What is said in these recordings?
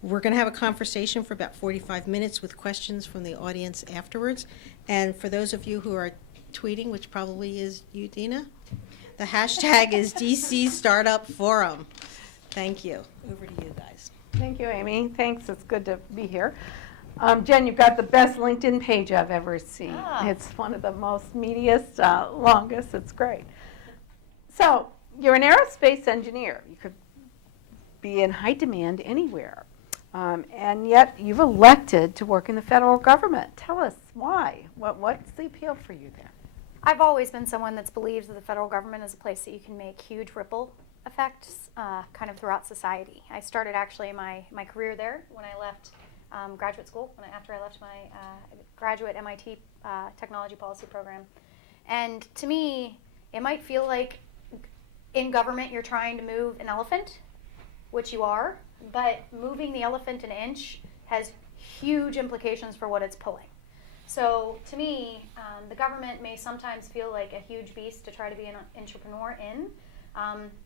We're going to have a conversation for about 45 minutes with questions from the audience afterwards. And for those of you who are tweeting, which probably is you, Dina, the hashtag is DC Startup Forum. Thank you. Over to you guys. Thank you, Amy. Thanks. It's good to be here. Jen, you've got the best LinkedIn page I've ever seen. It's one of the most meatiest, longest. It's great. So you're an aerospace engineer. You could be in high demand anywhere. And yet you've elected to work in the federal government. Tell us why. What's the appeal for you there? I've always been someone that's believed that the federal government is a place that you can make huge ripple effects kind of throughout society. I started actually my career there when I left graduate school, after I left my graduate MIT technology policy program. And to me, it might feel like in government you're trying to move an elephant, which you are, but moving the elephant an inch has huge implications for what it's pulling. So to me, the government may sometimes feel like a huge beast to try to be an entrepreneur in.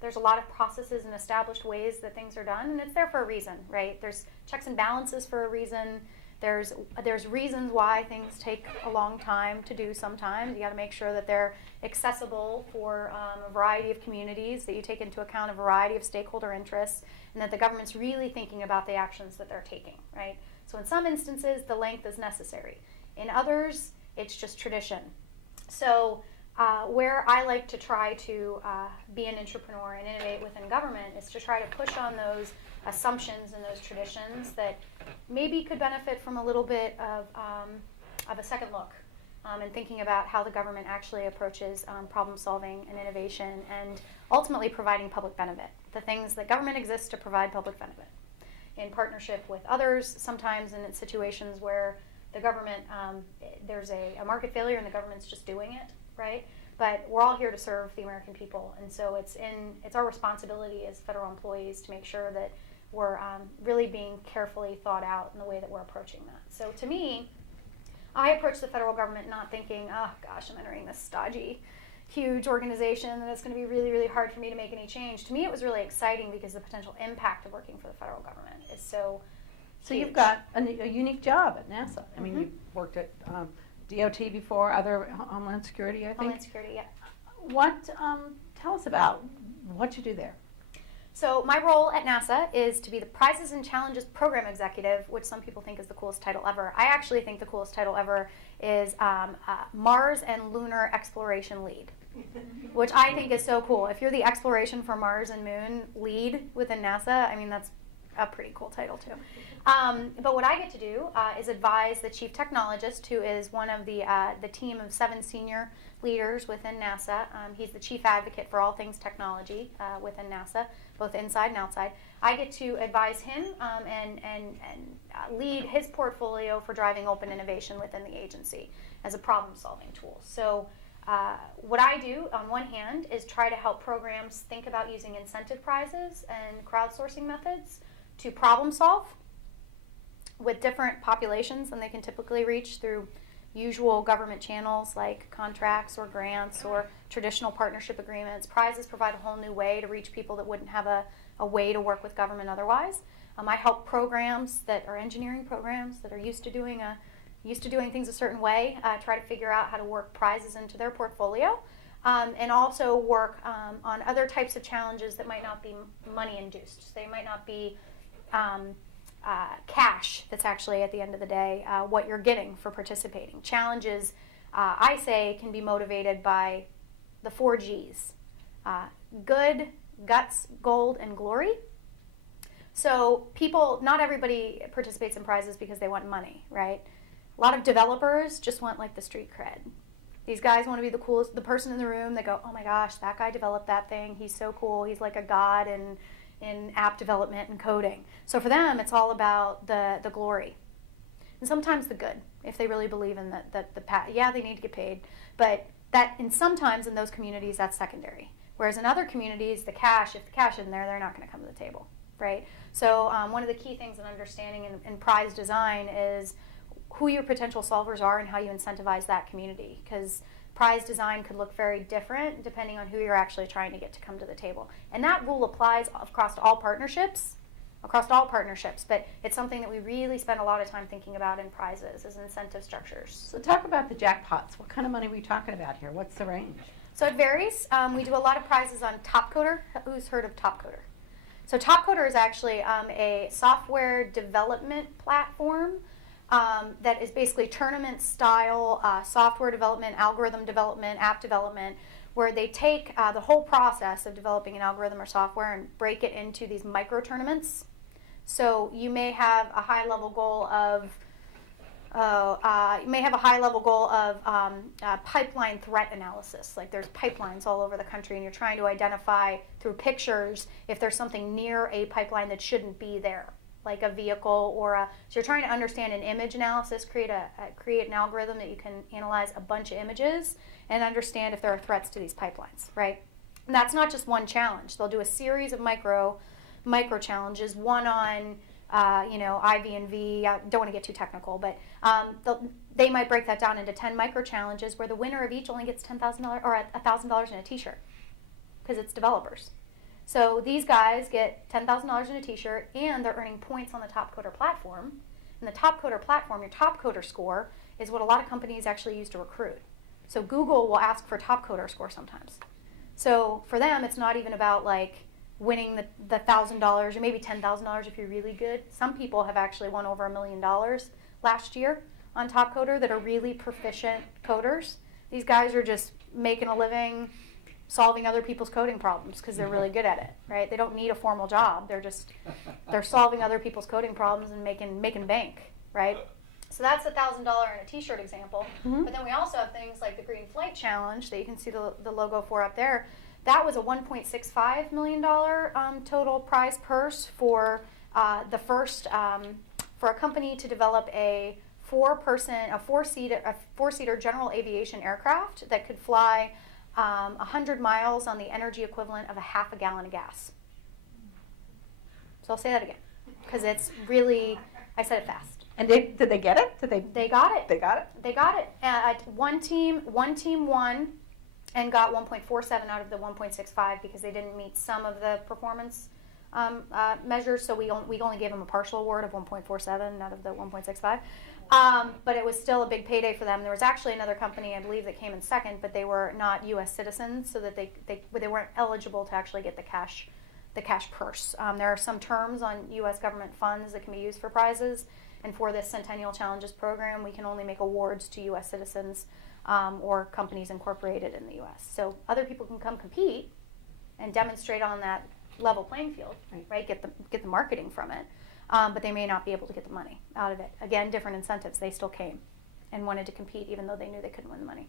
There's a lot of processes and established ways that things are done, and it's there for a reason, right? There's checks and balances for a reason. There's reasons why things take a long time to do sometimes. You got to make sure that they're accessible for a variety of communities, that you take into account a variety of stakeholder interests, and that the government's really thinking about the actions that they're taking, right? So in some instances, the length is necessary. In others, it's just tradition. So where I like to try to be an entrepreneur and innovate within government is to try to push on those assumptions and those traditions that maybe could benefit from a little bit of a second look and thinking about how the government actually approaches problem solving and innovation and ultimately providing public benefit. The things that government exists to provide public benefit in partnership with others, sometimes in situations where the government, there's a market failure and the government's just doing it, right? But we're all here to serve the American people, and so it's our responsibility as federal employees to make sure that we're really being carefully thought out in the way that we're approaching that. So to me, I approach the federal government not thinking, oh gosh, I'm entering this stodgy, huge organization and it's going to be really, really hard for me to make any change. To me, it was really exciting because the potential impact of working for the federal government is so So you've got a unique job at NASA. I mean, Mhm. you've worked at DOT before, other Homeland Security, I think. Homeland Security, yeah. What, tell us about what you do there. So my role at NASA is to be the Prizes and Challenges Program Executive, which some people think is the coolest title ever. I actually think the coolest title ever is Mars and Lunar Exploration Lead, which I think is so cool. If you're the exploration for Mars and Moon lead within NASA, I mean, that's a pretty cool title too. But what I get to do is advise the chief technologist, who is one of the team of 7 senior leaders within NASA. He's the chief advocate for all things technology within NASA, both inside and outside. I get to advise him and lead his portfolio for driving open innovation within the agency as a problem-solving tool. So what I do, on one hand, is try to help programs think about using incentive prizes and crowdsourcing methods to problem solve with different populations than they can typically reach through usual government channels like contracts or grants or traditional partnership agreements. Prizes provide a whole new way to reach people that wouldn't have a way to work with government otherwise. I help programs that are engineering programs that are used to doing things a certain way, try to figure out how to work prizes into their portfolio, and also work on other types of challenges that might not be money induced. So they might not be cash that's actually at the end of the day what you're getting for participating. Challenges, I say, can be motivated by the 4 Gs. Good, guts, gold, and glory. So not everybody participates in prizes because they want money, right? A lot of developers just want like the street cred. These guys want to be the coolest, the person in the room that go, oh my gosh, that guy developed that thing. He's so cool. He's like a god in app development and coding. So for them, it's all about the glory. And sometimes the good, if they really believe in yeah, they need to get paid. But sometimes in those communities, that's secondary. Whereas in other communities, if the cash isn't there, they're not going to come to the table, right? So one of the key things in understanding in prize design is who your potential solvers are and how you incentivize that community. Because prize design could look very different depending on who you're actually trying to get to come to the table. And that rule applies across all partnerships, across all partnerships, but it's something that we really spend a lot of time thinking about in prizes as incentive structures. So talk about the jackpots. What kind of money are we talking about here? What's the range? So it varies. We do a lot of prizes on Topcoder. Who's heard of Topcoder? So Topcoder is actually a software development platform that is basically tournament-style software development, algorithm development, app development, where they take the whole process of developing an algorithm or software and break it into these micro-tournaments. So you may have a high-level goal of pipeline threat analysis. Like there's pipelines all over the country, and you're trying to identify through pictures if there's something near a pipeline that shouldn't be there, like a vehicle so you're trying to understand an image analysis, create an algorithm that you can analyze a bunch of images and understand if there are threats to these pipelines, right? And that's not just one challenge. They'll do a series of micro challenges, one on IV and V. I don't want to get too technical, but they might break that down into 10 micro challenges where the winner of each only gets $10,000 or $1,000 in a t-shirt because it's developers. So these guys get $10,000 in a t-shirt, and they're earning points on the Topcoder platform. And the Topcoder platform, your Topcoder score, is what a lot of companies actually use to recruit. So Google will ask for Topcoder score sometimes. So for them, it's not even about like winning the $1,000 or maybe $10,000 if you're really good. Some people have actually won over $1 million last year on Topcoder that are really proficient coders. These guys are just making a living solving other people's coding problems because they're really good at it, right? They don't need a formal job. They're solving other people's coding problems and making bank, right? So that's $1,000 in a t-shirt example. Mm-hmm. But then we also have things like the Green Flight Challenge that you can see the logo for up there. That was a $1.65 million total prize purse for the first for a company to develop a four-seater general aviation aircraft that could fly 100 miles on the energy equivalent of a half a gallon of gas. So I'll say that again because it's really, I said it fast. And did they get it? They got it. They got it? They got it. One team won and got 1.47 out of the 1.65 because they didn't meet some of the performance measures, so we only gave them a partial award of 1.47 out of the 1.65. But it was still a big payday for them. There was actually another company, I believe, that came in second, but they were not U.S. citizens, so that they weren't eligible to actually get the cash purse. There are some terms on U.S. government funds that can be used for prizes, and for this Centennial Challenges program, we can only make awards to U.S. citizens or companies incorporated in the U.S. So other people can come compete and demonstrate on that level playing field, right? Get the marketing from it. But they may not be able to get the money out of it. Again, different incentives. They still came and wanted to compete even though they knew they couldn't win the money.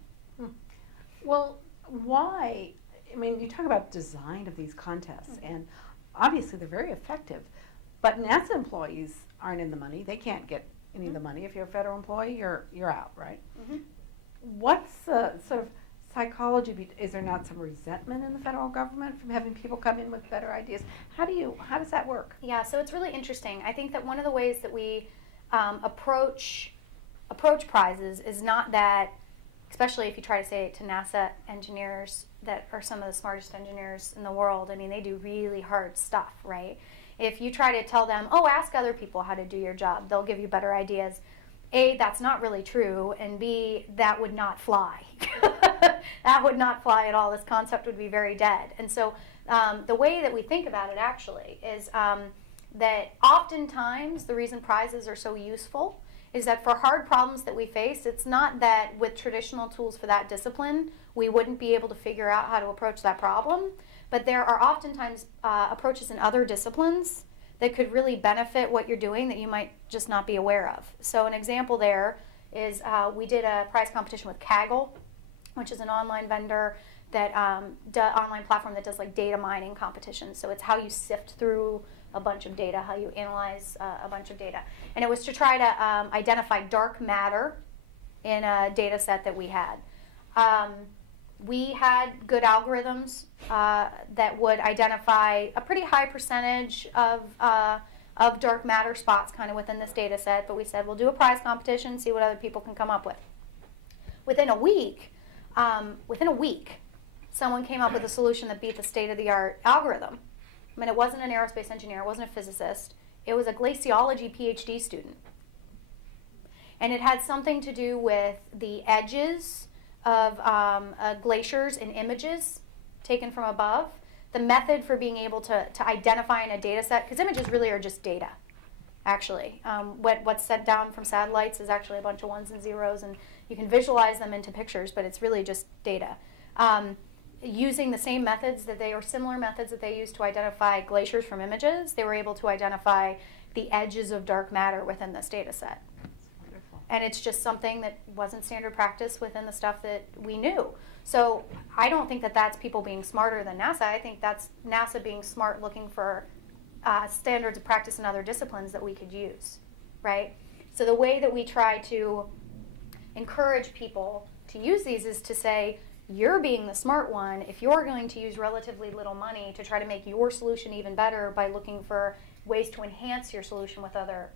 Well, why? I mean, you talk about design of these contests, and obviously they're very effective. But NASA employees aren't in the money. They can't get any of the money. If you're a federal employee, you're out, right? Mm-hmm. What's the sort of psychology? Is there not some resentment in the federal government from having people come in with better ideas? How does that work? Yeah, so it's really interesting. I think that one of the ways that we approach prizes is not that, especially if you try to say it to NASA engineers that are some of the smartest engineers in the world. I mean, they do really hard stuff, right? If you try to tell them, ask other people how to do your job, they'll give you better ideas. A, that's not really true, and B, that would not fly. That would not fly at all. This concept would be very dead. And so the way that we think about it actually is that oftentimes the reason prizes are so useful is that for hard problems that we face, it's not that with traditional tools for that discipline, we wouldn't be able to figure out how to approach that problem, but there are oftentimes approaches in other disciplines that could really benefit what you're doing that you might just not be aware of. So an example there is we did a prize competition with Kaggle, which is an online vendor that online platform that does like data mining competitions. So it's how you sift through a bunch of data, how you analyze a bunch of data. And it was to try to identify dark matter in a data set that we had. We had good algorithms that would identify a pretty high percentage of dark matter spots kind of within this data set, but we said we'll do a prize competition, see what other people can come up with. Within a week, someone came up with a solution that beat the state-of-the-art algorithm. I mean, it wasn't an aerospace engineer, it wasn't a physicist, It was a glaciology PhD student. And it had something to do with the edges of glaciers in images taken from above. The method for being able to identify in a data set, because images really are just data, actually. What's sent down from satellites is actually a bunch of ones and zeros, and you can visualize them into pictures, but it's really just data. Using the same methods or similar methods that they used to identify glaciers from images, they were able to identify the edges of dark matter within this data set. And it's just something that wasn't standard practice within the stuff that we knew. So I don't think that that's people being smarter than NASA. I think that's NASA being smart, looking for standards of practice in other disciplines that we could use, right? So the way that we try to encourage people to use these is to say, you're being the smart one if you're going to use relatively little money to try to make your solution even better by looking for ways to enhance your solution with other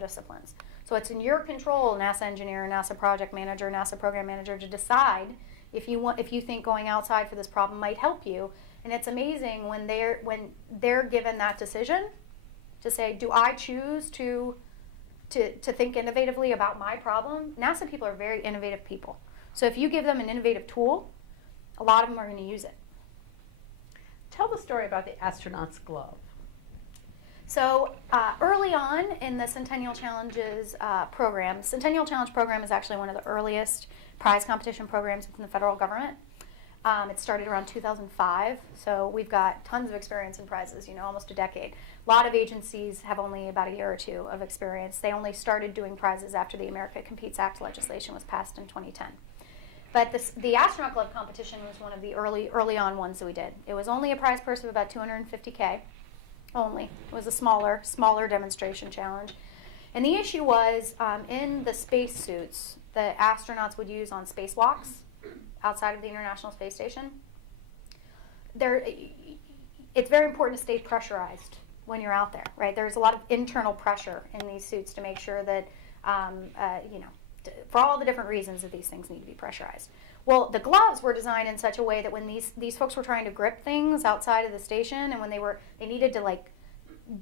disciplines. So it's in your control, NASA engineer, NASA project manager, NASA program manager, to decide if you think going outside for this problem might help you. And it's amazing when they're given that decision to say, do I choose to think innovatively about my problem? NASA people are very innovative people. So if you give them an innovative tool, a lot of them are going to use it. Tell the story about the astronaut's glove. So early on in the Centennial Challenges program, the Centennial Challenge program is actually one of the earliest prize competition programs within the federal government. It started around 2005, so we've got tons of experience in prizes, almost a decade. A lot of agencies have only about a year or two of experience. They only started doing prizes after the America Competes Act legislation was passed in 2010. But the astronaut glove competition was one of the early on ones that we did. It was only a prize purse of about $250K. Only. It was a smaller demonstration challenge. And the issue was in the space suits that astronauts would use on spacewalks outside of the International Space Station, it's very important to stay pressurized when you're out there, right? There's a lot of internal pressure in these suits to make sure that, for all the different reasons that these things need to be pressurized. Well, the gloves were designed in such a way that when these folks were trying to grip things outside of the station, and when they needed to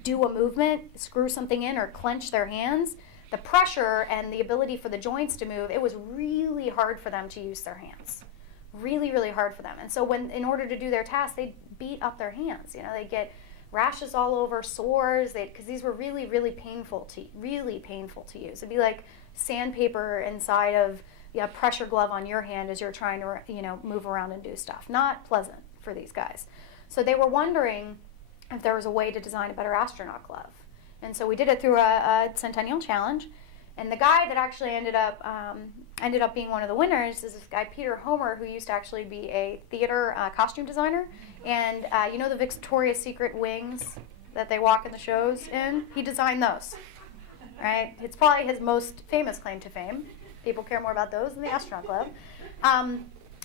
do a movement, screw something in, or clench their hands, the pressure and the ability for the joints to move, it was really hard for them to use their hands. Really, really hard for them. And so in order to do their tasks, they'd beat up their hands. They'd get rashes all over, sores, because these were really, really painful to use. It'd be like sandpaper inside of a pressure glove on your hand as you're trying to move around and do stuff. Not pleasant for these guys. So they were wondering if there was a way to design a better astronaut glove. And so we did it through a Centennial Challenge. And the guy that actually ended up being one of the winners is this guy, Peter Homer, who used to actually be a theater costume designer. And the Victoria's Secret wings that they walk in the shows in? He designed those, right? It's probably his most famous claim to fame. People care more about those than the astronaut glove.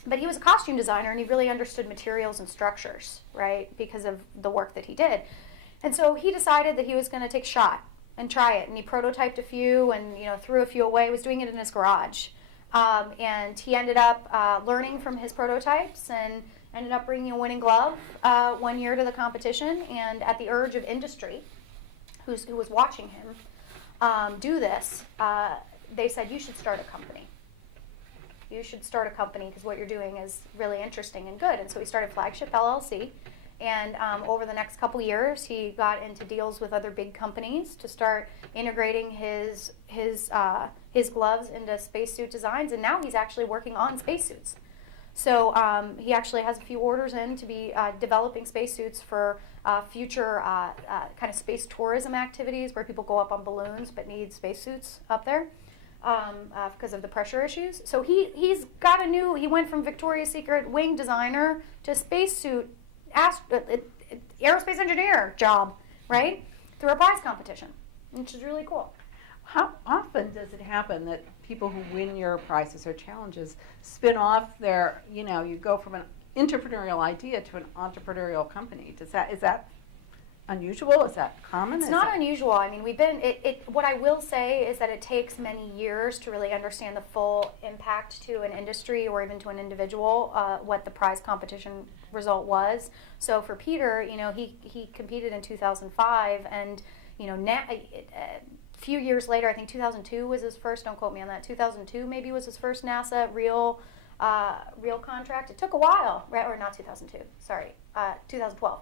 But he was a costume designer, and he really understood materials and structures, right, because of the work that he did. And so he decided that he was going to take a shot and try it. And he prototyped a few and threw a few away. He was doing it in his garage. And he ended up learning from his prototypes and ended up bringing a winning glove one year to the competition. And at the urge of industry, who was watching him do this, they said, you should start a company. You should start a company because what you're doing is really interesting and good. And so he started Flagship LLC. And over the next couple years, he got into deals with other big companies to start integrating his gloves into spacesuit designs. And now he's actually working on spacesuits. So he actually has a few orders in to be developing spacesuits for future kind of space tourism activities where people go up on balloons but need spacesuits up there. Because of the pressure issues. So he's got he went from Victoria's Secret wing designer to spacesuit aerospace engineer job, right? Through a prize competition, which is really cool. How often does it happen that people who win your prizes or challenges spin off their, you go from an entrepreneurial idea to an entrepreneurial company? Is that unusual? Is that common? It's not unusual. I mean, what I will say is that it takes many years to really understand the full impact to an industry or even to an individual, what the prize competition result was. So for Peter, he competed in 2005 and you know, a few years later, I think 2002 was his first, don't quote me on that, 2002 maybe was his first NASA real contract. It took a while, right? Or not 2002, sorry, 2012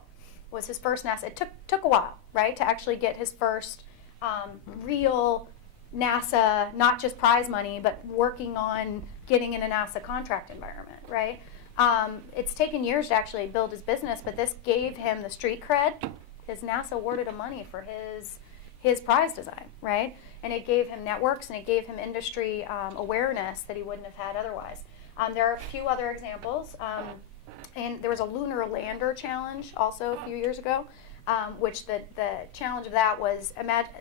was his first NASA. It took a while, right, to actually get his first real NASA, not just prize money, but working on getting in a NASA contract environment, right? It's taken years to actually build his business, but this gave him the street cred, because NASA awarded him money for his prize design, right? And it gave him networks, and it gave him industry awareness that he wouldn't have had otherwise. There are a few other examples, and there was a lunar lander challenge also a few years ago, which the challenge of that was, imagine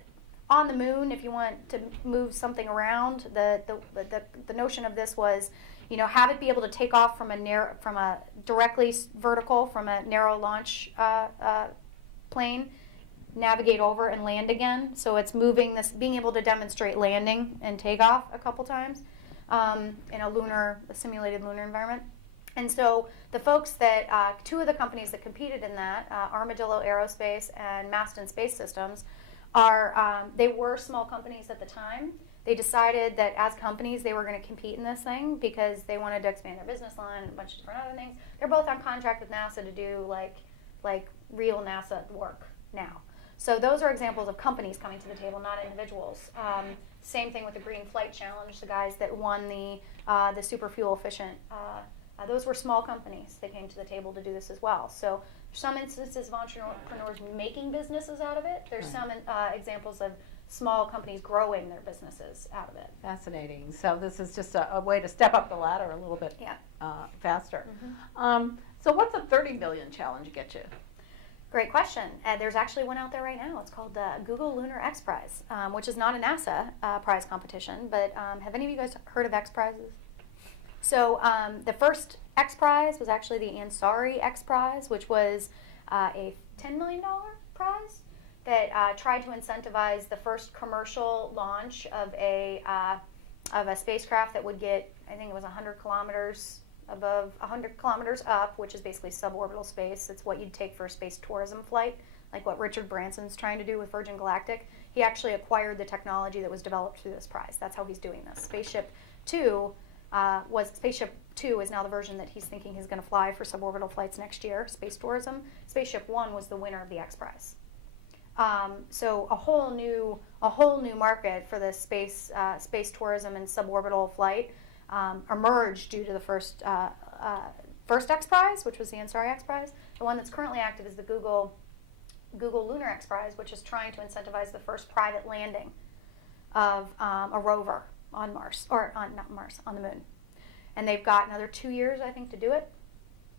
on the moon, if you want to move something around, the notion of this was, you know, have it be able to take off from a directly vertical from a narrow launch plane, navigate over and land again. So it's moving this, being able to demonstrate landing and takeoff a couple times in a simulated lunar environment. And so the folks that, two of the companies that competed in that, Armadillo Aerospace and Maston Space Systems, they were small companies at the time. They decided that as companies they were going to compete in this thing because they wanted to expand their business line and a bunch of different other things. They're both on contract with NASA to do like real NASA work now. So those are examples of companies coming to the table, not individuals. Same thing with the Green Flight Challenge. The guys that won the super fuel efficient, those were small companies that came to the table to do this as well. So there's some instances of entrepreneurs making businesses out of it. There's some examples of small companies growing their businesses out of it. Fascinating. So this is just a way to step up the ladder a little bit faster. Mm-hmm. So what's a 30 million challenge get you? Great question. There's actually one out there right now. It's called the Google Lunar X Prize, which is not a NASA prize competition, but have any of you guys heard of X Prizes? So the first X Prize was actually the Ansari X Prize, which was a $10 million prize that tried to incentivize the first commercial launch of a spacecraft that would get, I think it was 100 kilometers above, 100 kilometers up, which is basically suborbital space. It's what you'd take for a space tourism flight, like what Richard Branson's trying to do with Virgin Galactic. He actually acquired the technology that was developed through this prize. That's how he's doing this. Spaceship 2 is now the version that he's thinking he's going to fly for suborbital flights next year, space tourism. Spaceship 1 was the winner of the X Prize. So a whole new market for the space tourism and suborbital flight emerged due to the first X Prize, which was the Ansari X Prize. The one that's currently active is the Google Lunar X Prize, which is trying to incentivize the first private landing of a rover on Mars, or not Mars, on the moon. And they've got another 2 years, I think, to do it.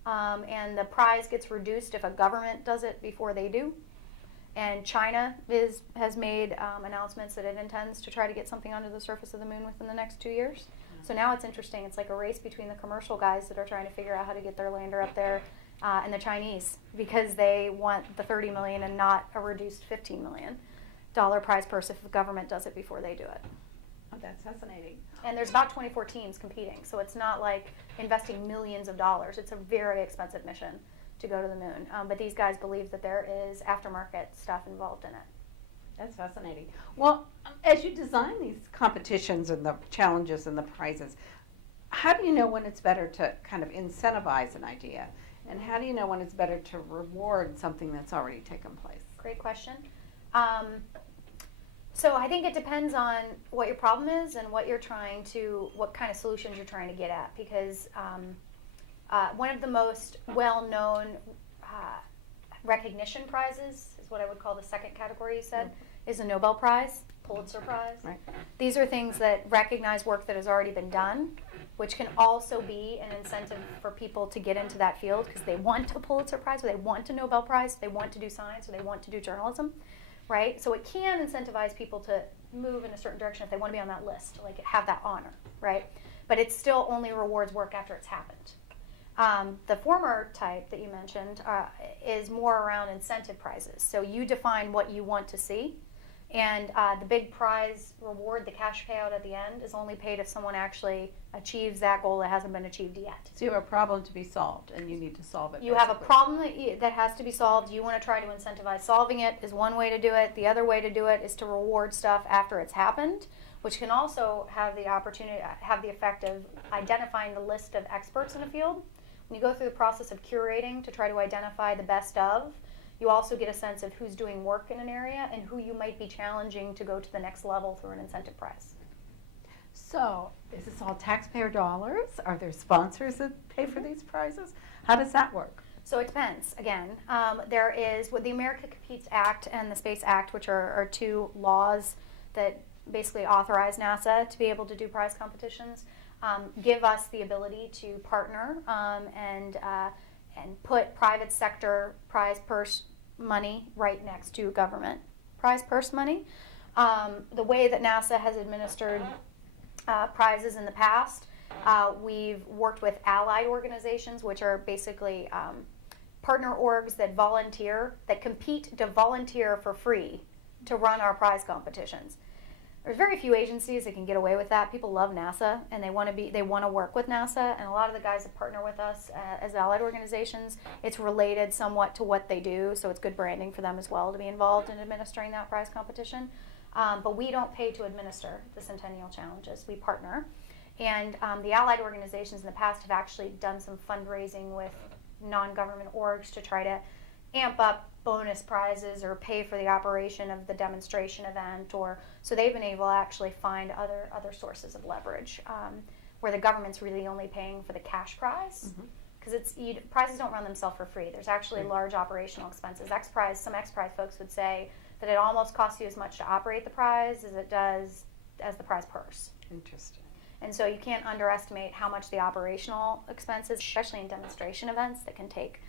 And the prize gets reduced if a government does it before they do. And China has made announcements that it intends to try to get something onto the surface of the moon within the next 2 years. So now it's interesting. It's like a race between the commercial guys that are trying to figure out how to get their lander up there and the Chinese, because they want the $30 million and not a reduced $15 million prize purse if the government does it before they do it. Oh, that's fascinating. And there's about 24 teams competing, so it's not like investing millions of dollars. It's a very expensive mission to go to the moon. But these guys believe that there is aftermarket stuff involved in it. That's fascinating. Well, as you design these competitions and the challenges and the prizes, how do you know when it's better to kind of incentivize an idea? And how do you know when it's better to reward something that's already taken place? Great question. So I think it depends on what your problem is and what kind of solutions you're trying to get at. Because one of the most well-known recognition prizes is what I would call the second category, you said, is a Nobel Prize, Pulitzer Prize. Right. These are things that recognize work that has already been done, which can also be an incentive for people to get into that field because they want a Pulitzer Prize, or they want a Nobel Prize, they want to do science, or they want to do journalism, right? So it can incentivize people to move in a certain direction if they want to be on that list, like have that honor, right? But it still only rewards work after it's happened. The former type that you mentioned is more around incentive prizes. So you define what you want to see, And the big prize reward, the cash payout at the end, is only paid if someone actually achieves that goal that hasn't been achieved yet. So you have a problem to be solved, and you need to solve it. You have a basically. problem that has to be solved. You want to try to incentivize solving it is one way to do it. The other way to do it is to reward stuff after it's happened, which can also have the effect of identifying the list of experts in a field. When you go through the process of curating to try to identify the best of, you also get a sense of who's doing work in an area and who you might be challenging to go to the next level through an incentive prize. So, is this all taxpayer dollars? Are there sponsors that pay for these prizes? How does that work? So it depends. Again, there is what the America Competes Act and the Space Act, which are two laws that basically authorize NASA to be able to do prize competitions, give us the ability to partner and put private sector prize purse money right next to government prize purse money. The way that NASA has administered prizes in the past, we've worked with allied organizations, which are basically partner orgs that compete to volunteer for free to run our prize competitions. There's very few agencies that can get away with that. People love NASA and they want to work with NASA, and a lot of the guys that partner with us as allied organizations, it's related somewhat to what they do, so it's good branding for them as well to be involved in administering that prize competition. But we don't pay to administer the Centennial Challenges. We partner. And the allied organizations in the past have actually done some fundraising with non-government orgs to try to amp up bonus prizes or pay for the operation of the demonstration event, or so they've been able to actually find other sources of leverage where the government's really only paying for the cash prize, because prizes don't run themselves for free. There's actually large operational expenses. Some X Prize folks would say that it almost costs you as much to operate the prize as it does as the prize purse. Interesting. And so you can't underestimate how much the operational expenses, especially in demonstration events, that can take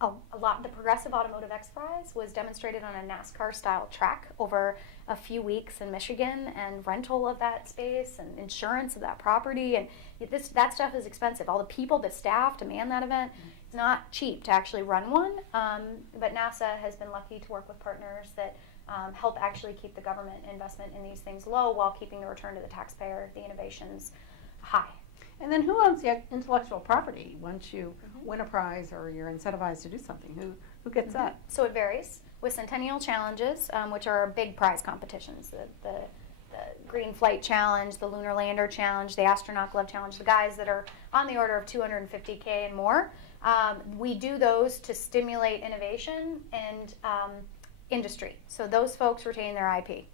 a lot. The Progressive Automotive X Prize was demonstrated on a NASCAR-style track over a few weeks in Michigan, and rental of that space and insurance of that property, and that stuff is expensive. All the people, the staff to man that event, it's not cheap to actually run one. But NASA has been lucky to work with partners that help actually keep the government investment in these things low while keeping the return to the taxpayer, the innovations, high. And then who owns the intellectual property once you win a prize or you're incentivized to do something? Who gets that? So it varies. With Centennial Challenges, which are big prize competitions, the Green Flight Challenge, the Lunar Lander Challenge, the Astronaut Glove Challenge, the guys that are on the order of $250K and more, we do those to stimulate innovation and industry. So those folks retain their IP.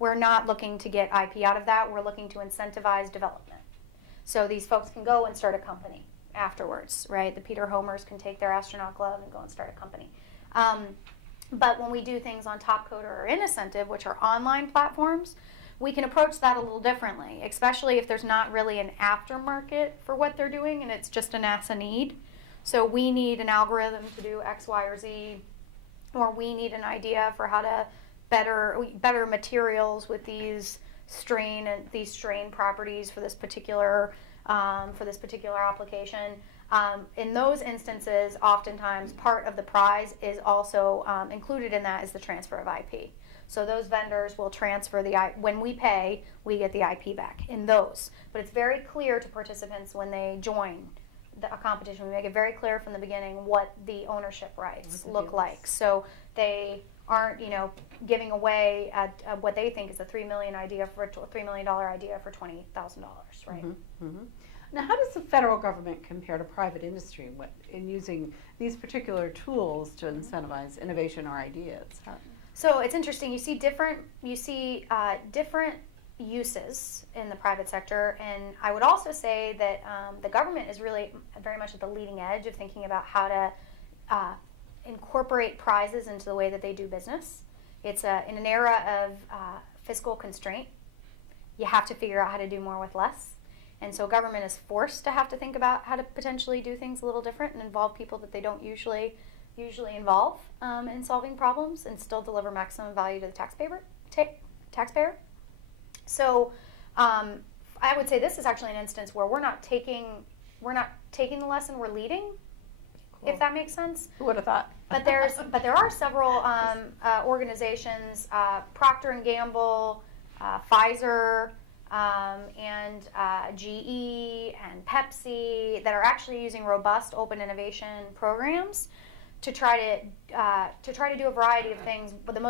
We're not looking to get IP out of that. We're looking to incentivize development. So these folks can go and start a company afterwards, right? The Peter Homers can take their astronaut glove and go and start a company. But when we do things on Topcoder or Innocentive, which are online platforms, we can approach that a little differently, especially if there's not really an aftermarket for what they're doing and it's just a NASA need. So we need an algorithm to do X, Y, or Z, or we need an idea for how to better materials with these strain properties for this particular application. In those instances, oftentimes part of the prize is also included in that is the transfer of IP. So those vendors will transfer when we pay, we get the IP back in those. But it's very clear to participants when they join a competition. We make it very clear from the beginning what the ownership rights look like. So they aren't, giving away what they think is a $3 million idea for $3 million idea for $20,000, right? Now, how does the federal government compare to private industry in using these particular tools to incentivize innovation or ideas? So it's interesting. You see different uses in the private sector, and I would also say that the government is really very much at the leading edge of thinking about how to incorporate prizes into the way that they do business. It's in an era of fiscal constraint, you have to figure out how to do more with less. And so government is forced to have to think about how to potentially do things a little different and involve people that they don't usually involve in solving problems and still deliver maximum value to the taxpayer. So I would say this is actually an instance where we're not taking the lesson, we're leading. if that makes sense. Who would have thought? But there are several organizations, Procter and Gamble, Pfizer, and GE and Pepsi, that are actually using robust open innovation programs to try to do a variety of things. But the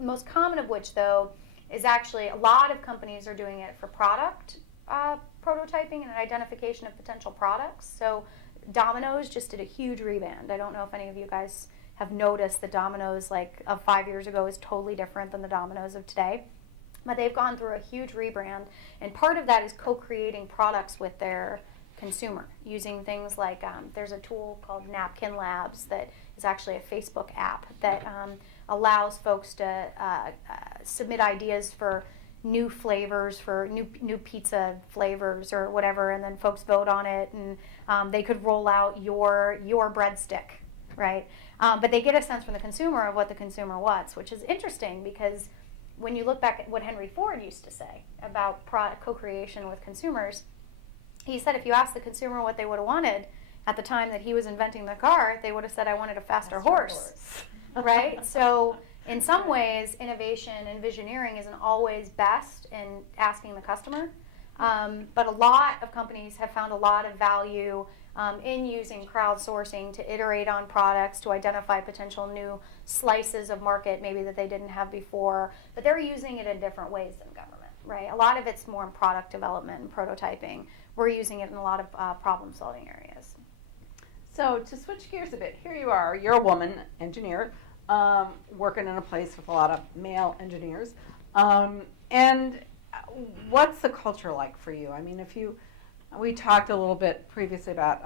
most common of which, though, is actually a lot of companies are doing it for product prototyping and identification of potential products. So Domino's just did a huge rebrand. I don't know if any of you guys have noticed the Domino's like of 5 years ago is totally different than the Domino's of today. But they've gone through a huge rebrand, and part of that is co-creating products with their consumer using things like there's a tool called Napkin Labs that is actually a Facebook app that allows folks to submit ideas for new flavors, for new pizza flavors or whatever, and then folks vote on it, and they could roll out your breadstick, right? But they get a sense from the consumer of what the consumer wants, which is interesting because when you look back at what Henry Ford used to say about product co-creation with consumers, he said if you asked the consumer what they would have wanted at the time that he was inventing the car, they would have said, I wanted a faster horse. Right? So in some ways, innovation and visioneering isn't always best in asking the customer. But a lot of companies have found a lot of value in using crowdsourcing to iterate on products, to identify potential new slices of market maybe that they didn't have before. But they're using it in different ways than government, right? A lot of it's more in product development and prototyping. We're using it in a lot of problem-solving areas. So to switch gears a bit, here you are, you're a woman engineer, working in a place with a lot of male engineers. And what's the culture like for you? I mean, we talked a little bit previously about,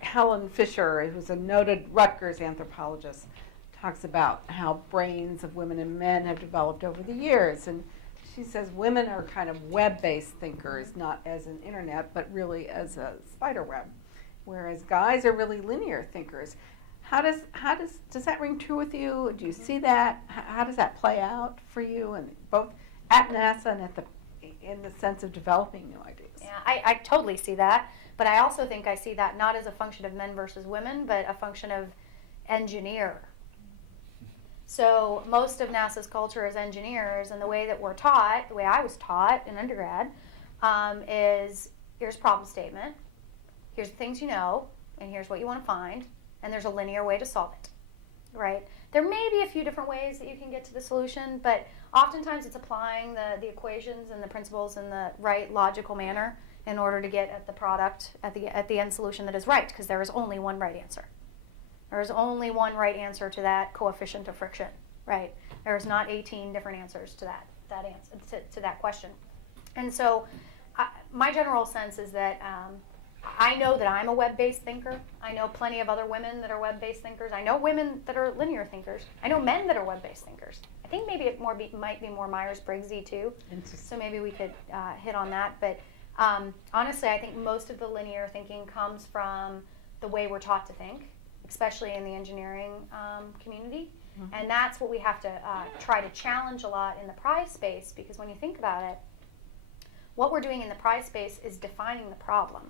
Helen Fisher, who's a noted Rutgers anthropologist, talks about how brains of women and men have developed over the years. And she says women are kind of web-based thinkers, not as an internet, but really as a spider web, whereas guys are really linear thinkers. How does that ring true with you? Do you see that? How does that play out for you, and both at NASA and in the sense of developing new ideas? Yeah, I totally see that, but I also think I see that not as a function of men versus women, but a function of engineer. So most of NASA's culture is engineers, and the way that we're taught, the way I was taught in undergrad, is here's a problem statement, here's the things you know, and here's what you want to find, and there's a linear way to solve it, right? There may be a few different ways that you can get to the solution, but oftentimes it's applying the equations and the principles in the right logical manner in order to get at the product, at the end solution that is right, because there is only one right answer. There is only one right answer to that coefficient of friction, right? There is not 18 different answers to that answer to that question. And so my general sense is that I know that I'm a web-based thinker. I know plenty of other women that are web-based thinkers. I know women that are linear thinkers. I know men that are web-based thinkers. I think maybe it might be more Myers-Briggsy too. So maybe we could hit on that. But honestly, I think most of the linear thinking comes from the way we're taught to think, especially in the engineering community. Mm-hmm. And that's what we have to try to challenge a lot in the prize space, because when you think about it, what we're doing in the prize space is defining the problem.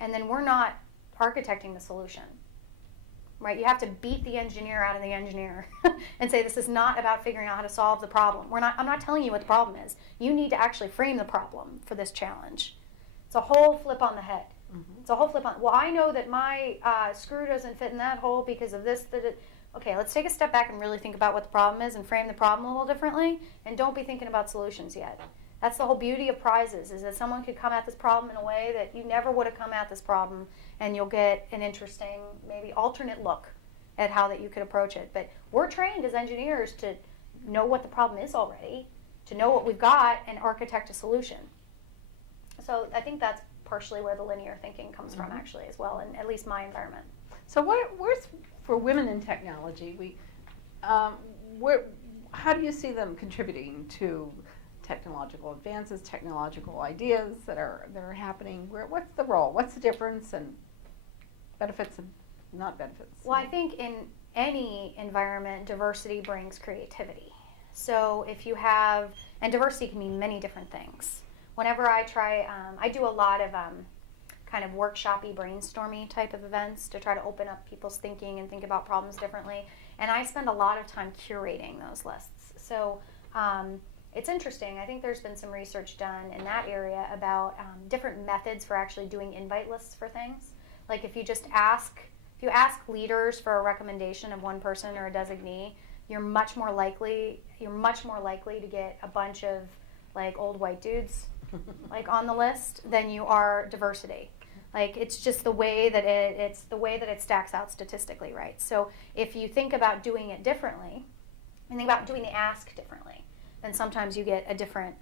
And then we're not architecting the solution, right? You have to beat the engineer out of the engineer and say, this is not about figuring out how to solve the problem. I'm not telling you what the problem is. You need to actually frame the problem for this challenge. It's a whole flip on the head. Mm-hmm. It's a whole flip on, well, I know that my screw doesn't fit in that hole because of this. Okay, let's take a step back and really think about what the problem is and frame the problem a little differently, and don't be thinking about solutions yet. That's the whole beauty of prizes, is that someone could come at this problem in a way that you never would have come at this problem, and you'll get an interesting, maybe alternate look at how that you could approach it. But we're trained as engineers to know what the problem is already, to know what we've got, and architect a solution. So I think that's partially where the linear thinking comes from, actually, as well, in at least my environment. So where's for women in technology? How do you see them contributing to technological advances, technological ideas that are happening? What's the role? What's the difference, and benefits and not benefits? Well, I think in any environment, diversity brings creativity. So if you have, and diversity can mean many different things. Whenever I try, I do a lot of kind of workshopy, brainstormy type of events to try to open up people's thinking and think about problems differently. And I spend a lot of time curating those lists. So it's interesting. I think there's been some research done in that area about different methods for actually doing invite lists for things. Like if you ask leaders for a recommendation of one person or a designee, you're much more likely to get a bunch of like old white dudes like on the list than you are diversity. Like it's just the way that it stacks out statistically, right? So if you think about doing it differently, and think about doing the ask differently, then sometimes you get a different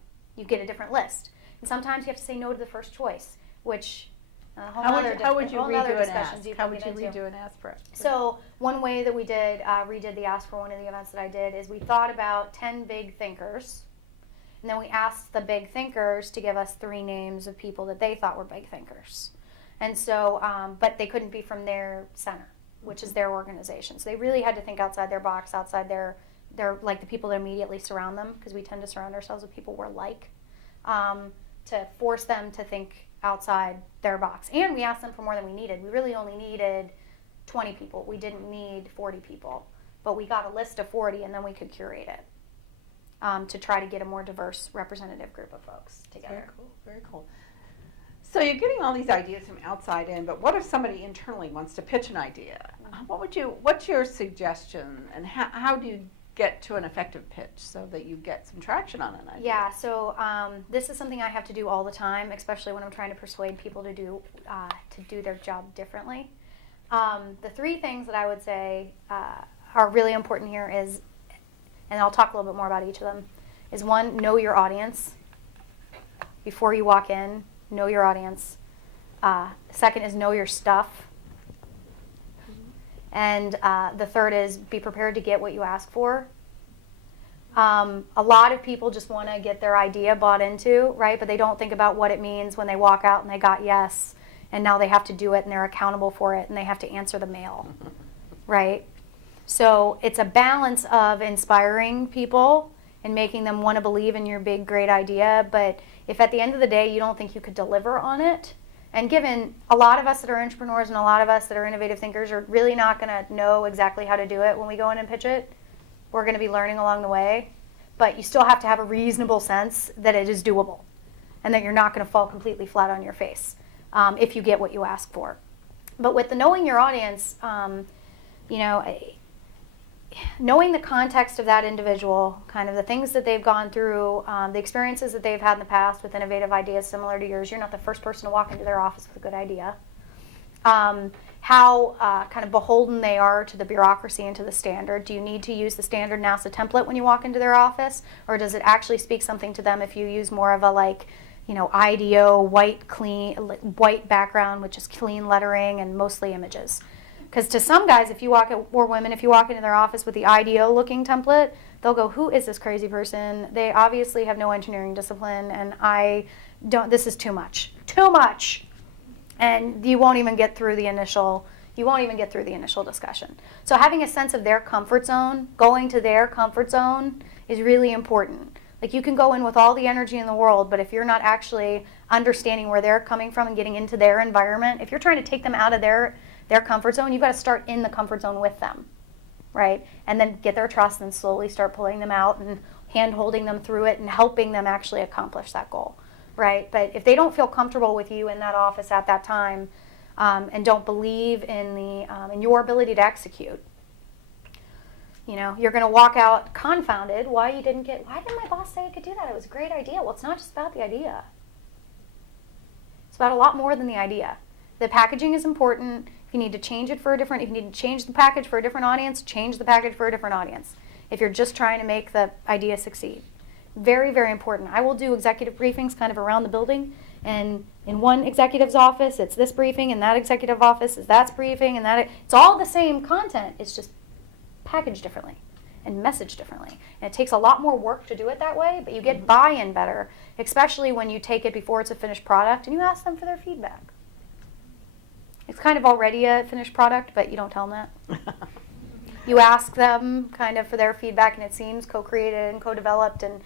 list. And sometimes you have to say no to the first choice, which How would you redo an ask? How would you redo an ask for it? So one way that we redid the ask for one of the events that I did is we thought about 10 big thinkers, and then we asked the big thinkers to give us 3 names of people that they thought were big thinkers. And so, but they couldn't be from their center, which is their organization. So they really had to think outside their box, outside their like the people that immediately surround them, because we tend to surround ourselves with people we're like, to force them to think outside their box. And we asked them for more than we needed. We really only needed 20 people. We didn't need 40 people. But we got a list of 40, and then we could curate it to try to get a more diverse representative group of folks together. Very cool, very cool. So you're getting all these ideas from outside in, but what if somebody internally wants to pitch an idea? What's your suggestion, and how do you get to an effective pitch so that you get some traction on an idea? Yeah, so this is something I have to do all the time, especially when I'm trying to persuade people to do their job differently. The 3 things that I would say are really important here is, and I'll talk a little bit more about each of them, is 1, know your audience. Before you walk in, know your audience. Second is know your stuff. And the third is be prepared to get what you ask for. A lot of people just want to get their idea bought into, right? But they don't think about what it means when they walk out and they got yes, and now they have to do it and they're accountable for it and they have to answer the mail, right? So it's a balance of inspiring people and making them want to believe in your big, great idea. But if at the end of the day you don't think you could deliver on it, and given a lot of us that are entrepreneurs and a lot of us that are innovative thinkers are really not going to know exactly how to do it when we go in and pitch it, we're going to be learning along the way. But you still have to have a reasonable sense that it is doable and that you're not going to fall completely flat on your face if you get what you ask for. But with the knowing your audience, knowing the context of that individual, kind of the things that they've gone through, the experiences that they've had in the past with innovative ideas similar to yours. You're not the first person to walk into their office with a good idea. How kind of beholden they are to the bureaucracy and to the standard. Do you need to use the standard NASA template when you walk into their office? Or does it actually speak something to them if you use more of a IDEO, white background with just clean lettering and mostly images? Because to some guys, or women, if you walk into their office with the IDEO-looking template, they'll go, who is this crazy person? They obviously have no engineering discipline, and this is too much. Too much! And you won't even get through the initial discussion. So having a sense of their comfort zone, going to their comfort zone is really important. Like you can go in with all the energy in the world, but if you're not actually understanding where they're coming from and getting into their environment, if you're trying to take them out of their comfort zone, you've got to start in the comfort zone with them, right? And then get their trust and slowly start pulling them out and hand-holding them through it and helping them actually accomplish that goal, right? But if they don't feel comfortable with you in that office at that time and don't believe in in your ability to execute, you're going to walk out confounded. Why didn't my boss say I could do that? It was a great idea. Well, it's not just about the idea. It's about a lot more than the idea. The packaging is important. If you need to change the package for a different audience, change the package for a different audience. If you're just trying to make the idea succeed. Very, very important. I will do executive briefings kind of around the building, and in one executive's office, it's this briefing, in that executive office, it's that briefing, and it's all the same content. It's just packaged differently and messaged differently. And it takes a lot more work to do it that way, but you get buy-in better, especially when you take it before it's a finished product and you ask them for their feedback. It's kind of already a finished product, but you don't tell them that. You ask them kind of for their feedback, and it seems co-created and co-developed, and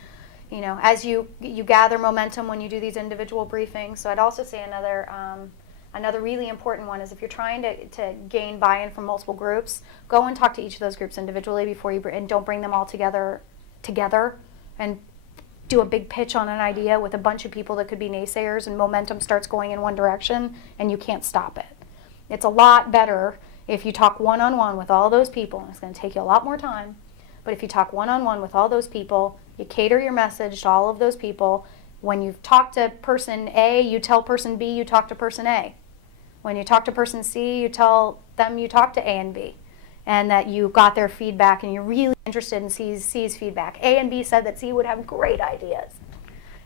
as you gather momentum when you do these individual briefings. So I'd also say Another really important one is if you're trying to gain buy-in from multiple groups, go and talk to each of those groups individually before you, and don't bring them all together and do a big pitch on an idea with a bunch of people that could be naysayers, and momentum starts going in one direction and you can't stop it. It's a lot better if you talk one-on-one with all those people, and it's going to take you a lot more time, but if you talk one-on-one with all those people, you cater your message to all of those people. When you talk to person A, you tell person B you talk to person A. When you talk to person C, you tell them you talk to A and B, and that you got their feedback and you're really interested in C's feedback. A and B said that C would have great ideas,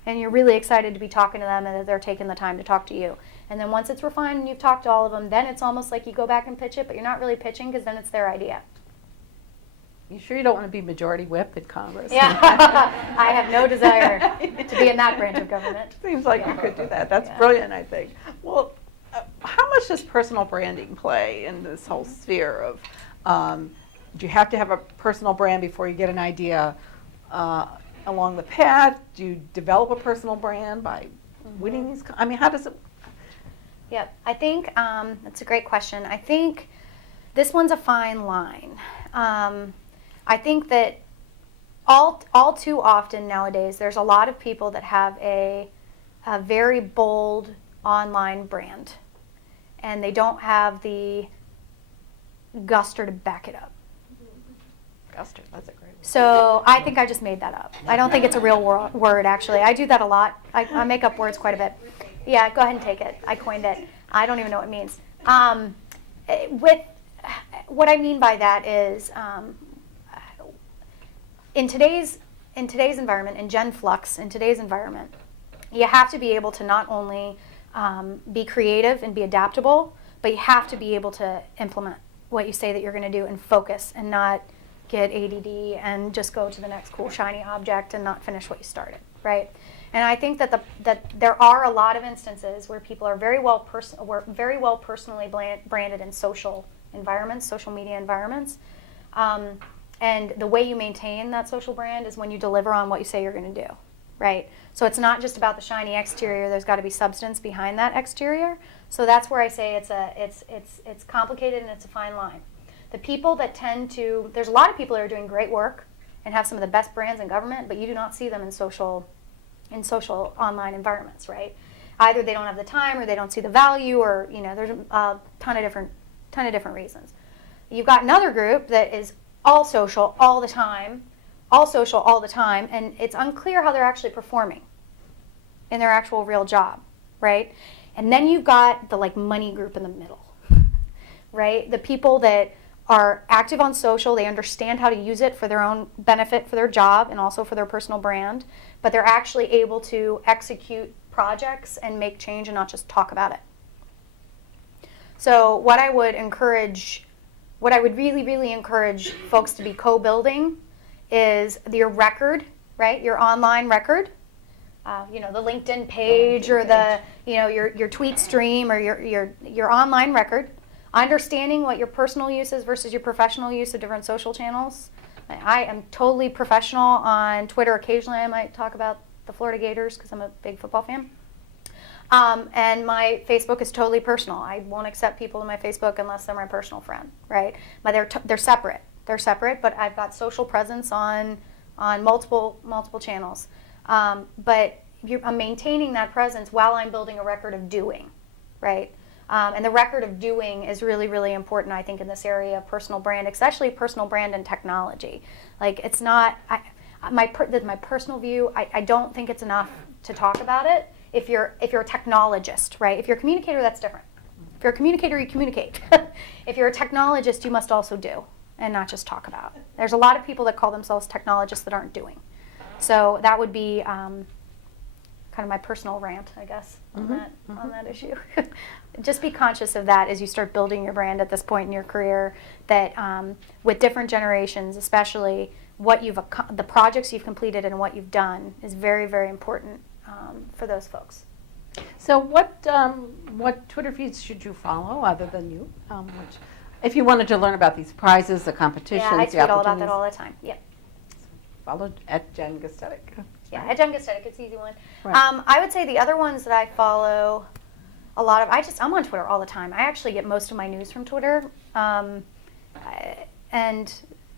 and you're really excited to be talking to them and that they're taking the time to talk to you. And then once it's refined and you've talked to all of them, then it's almost like you go back and pitch it, but you're not really pitching because then it's their idea. You sure you don't want to be majority whip in Congress? Yeah, I have no desire to be in that branch of government. Seems like you could do that. That's brilliant, I think. Well, how much does personal branding play in this whole sphere of, do you have to have a personal brand before you get an idea along the path? Do you develop a personal brand by winning these? I mean, how does it? Yeah, I think that's a great question. I think this one's a fine line. I think that all too often nowadays, there's a lot of people that have a very bold online brand, and they don't have the guster to back it up. Guster, that's a great word. So I think I just made that up. I don't think it's a real word, actually. I do that a lot. I make up words quite a bit. Yeah, go ahead and take it. I coined it. I don't even know what it means. What I mean by that is, in today's environment, in Gen Flux, in today's environment, you have to be able to not only be creative and be adaptable, but you have to be able to implement what you say that you're going to do and focus and not get ADD and just go to the next cool shiny object and not finish what you started, right? And I think that there are a lot of instances where people are very well personally branded in social environments, social media environments. And the way you maintain that social brand is when you deliver on what you say you're going to do, right? So it's not just about the shiny exterior. There's got to be substance behind that exterior. So that's where I say it's complicated and it's a fine line. The people that there's a lot of people that are doing great work and have some of the best brands in government, but you do not see them in social online environments, right? Either they don't have the time, or they don't see the value, or there's a ton of different reasons. You've got another group that is all social all the time, and it's unclear how they're actually performing in their actual real job, right? And then you've got the money group in the middle, right? The people that are active on social, they understand how to use it for their own benefit, for their job, and also for their personal brand, but they're actually able to execute projects and make change and not just talk about it. So what I would really, really encourage folks to be co-building is your record, right? Your online record, the LinkedIn page, or the your tweet stream, or your online record. Understanding what your personal use is versus your professional use of different social channels. I am totally professional on Twitter. Occasionally I might talk about the Florida Gators because I'm a big football fan. And my Facebook is totally personal. I won't accept people in my Facebook unless they're my personal friend, right? But they're separate. They're separate, but I've got social presence on multiple channels. But I'm maintaining that presence while I'm building a record of doing, right? And the record of doing is really, really important, I think, in this area of personal brand, especially personal brand and technology. It's not, my personal view, I don't think it's enough to talk about it if you're a technologist, right? If you're a communicator, that's different. If you're a communicator, you communicate. If you're a technologist, you must also do and not just talk about. There's a lot of people that call themselves technologists that aren't doing. So that would be kind of my personal rant, I guess, on that issue. Just be conscious of that as you start building your brand at this point in your career, that with different generations, especially the projects you've completed and what you've done is very, very important for those folks. So what Twitter feeds should you follow other than you? If you wanted to learn about these prizes, the competitions, I tweet all about that all the time. Yeah. Follow at Jenn Gustetic. Yeah, at Jenn Gustetic, it's an easy one. Right. I would say the other ones that I follow I'm on Twitter all the time. I actually get most of my news from Twitter. And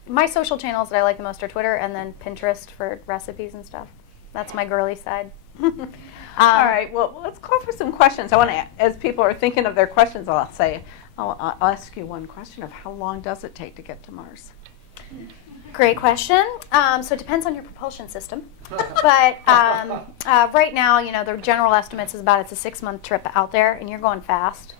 my social channels that I like the most are Twitter and then Pinterest for recipes and stuff. That's my girly side. All right, well, let's call for some questions. I want to, as people are thinking of their questions, I'll ask you one question of how long does it take to get to Mars? Great question. So it depends on your propulsion system. But right now, the general estimates is about it's a 6-month trip out there, and you're going fast.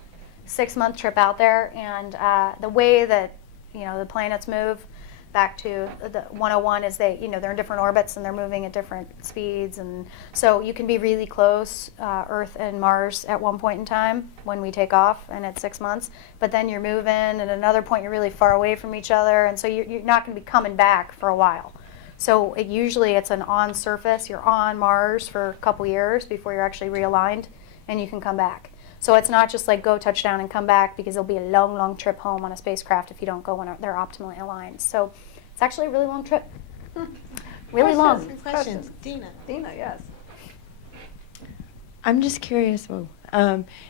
6-month trip out there, and the way that the planets move back to the 101 is they're in different orbits and they're moving at different speeds, and so you can be really close, Earth and Mars at one point in time when we take off, and it's 6 months. But then you're moving, and at another point you're really far away from each other, and so you're not going to be coming back for a while. So usually it's an on surface. You're on Mars for a couple years before you're actually realigned, and you can come back. So it's not just like go touchdown and come back, because it'll be a long, long trip home on a spacecraft if you don't go when they're optimally aligned. So it's actually a really long trip. Really long. Questions. Dina, yes. I'm just curious,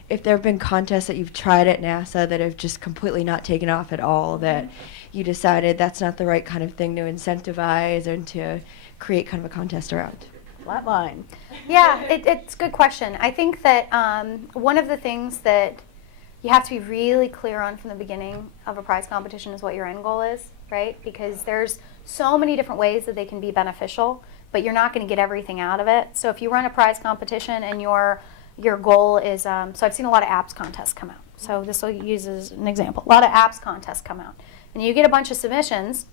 if there have been contests that you've tried at NASA that have just completely not taken off at all, that you decided that's not the right kind of thing to incentivize and to create kind of a contest around. Flatline. Yeah, it's a good question. I think that one of the things that you have to be really clear on from the beginning of a prize competition is what your end goal is, right? Because there's so many different ways that they can be beneficial, but you're not going to get everything out of it. So if you run a prize competition and your goal is, so I've seen a lot of apps contests come out. So this will use as an example. A lot of apps contests come out. And you get a bunch of submissions,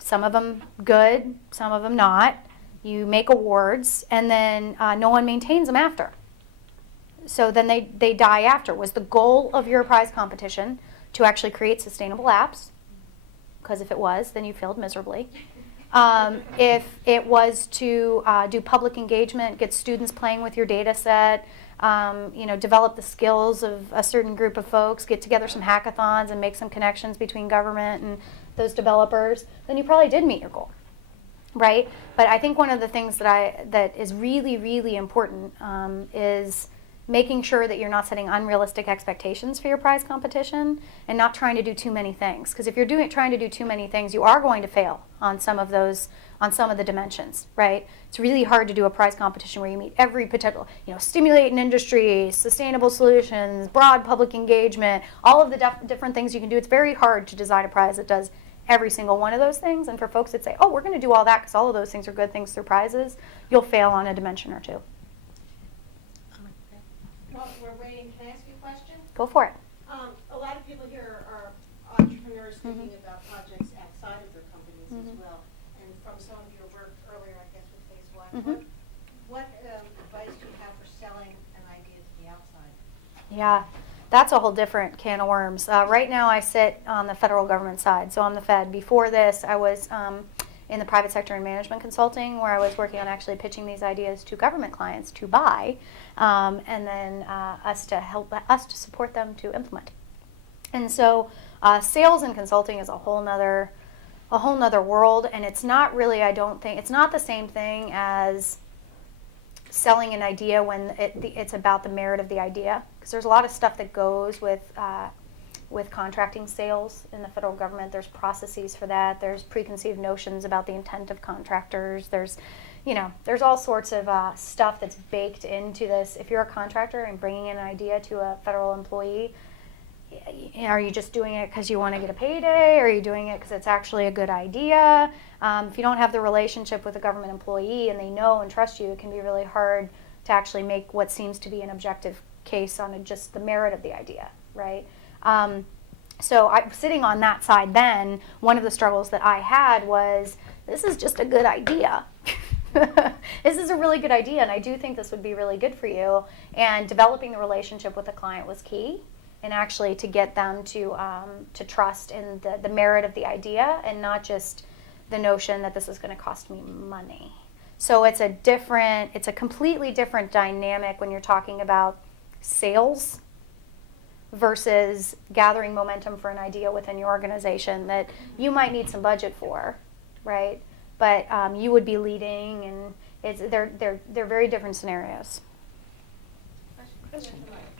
some of them good, some of them not. You make awards, and then no one maintains them after. So then they die after. Was the goal of your prize competition to actually create sustainable apps? Because if it was, then you failed miserably. If it was to do public engagement, get students playing with your data set, develop the skills of a certain group of folks, get together some hackathons and make some connections between government and those developers, then you probably did meet your goal. Right? But I think one of the things that is really, really important is making sure that you're not setting unrealistic expectations for your prize competition and not trying to do too many things. Because if you're trying to do too many things, you are going to fail on some of the dimensions, right? It's really hard to do a prize competition where you meet every potential, stimulate an industry, sustainable solutions, broad public engagement, all of the different things you can do. It's very hard to design a prize that does every single one of those things. And for folks that say, oh, we're going to do all that because all of those things are good things through prizes, you'll fail on a dimension or two. Well, we're waiting. Can I ask you a question? Go for it. A lot of people here are entrepreneurs thinking about projects outside of their companies as well. And from some of your work earlier, I guess, with Phase 1, what advice do you have for selling an idea to the outside? Yeah, that's a whole different can of worms. Right now I sit on the federal government side, so I'm the Fed. Before this, I was in the private sector and management consulting, where I was working on actually pitching these ideas to government clients to buy, and then us to support them to implement. And so sales and consulting is a whole nother world, and it's not really, I don't think, it's not the same thing as selling an idea when it's about the merit of the idea, because there's a lot of stuff that goes with contracting sales in the federal government. There's processes for that. There's preconceived notions about the intent of contractors. There's all sorts of stuff that's baked into this. If you're a contractor and bringing in an idea to a federal employee, are you just doing it because you want to get a payday? Or are you doing it because it's actually a good idea? If you don't have the relationship with a government employee and they know and trust you, it can be really hard to actually make what seems to be an objective case on just the merit of the idea, right? So I'm sitting on that side then. One of the struggles that I had was, this is just a good idea. This is a really good idea, and I do think this would be really good for you. And developing the relationship with the client was key, and actually to get them to trust in the merit of the idea and not just the notion that this is going to cost me money. So it's a completely different dynamic when you're talking about sales versus gathering momentum for an idea within your organization that you might need some budget for, right? But you would be leading, and they're very different scenarios.